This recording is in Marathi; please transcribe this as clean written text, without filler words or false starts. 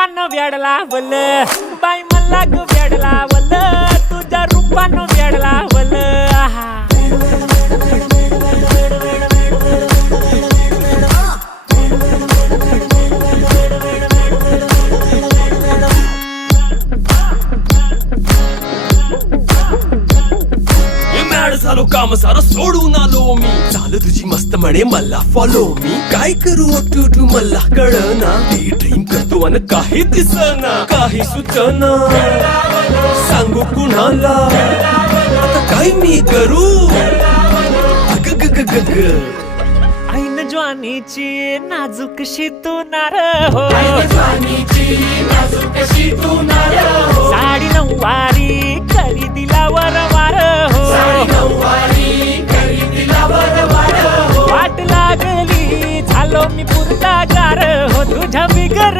रूपानं वेड लावल बाई मला ग वेड लावल तुझ्या रूपानं वेड लावल झालो काम सारं सोडून आलो मी चाल तुझी मस्त म्हणे मला फॉलो मी काय करू टू मला कळना ती ड्रीम करतो आणि काही दिसना काही सुचना सांगू कुणाला आता काय मी करू अग ग ग ग ग ऐन ज्वानीची नाजूकशी तू नार हो साडी नऊवारी करी दिला वरवार हो वाट लागली झालो मी पुरता गार हो तुझ्या बिगर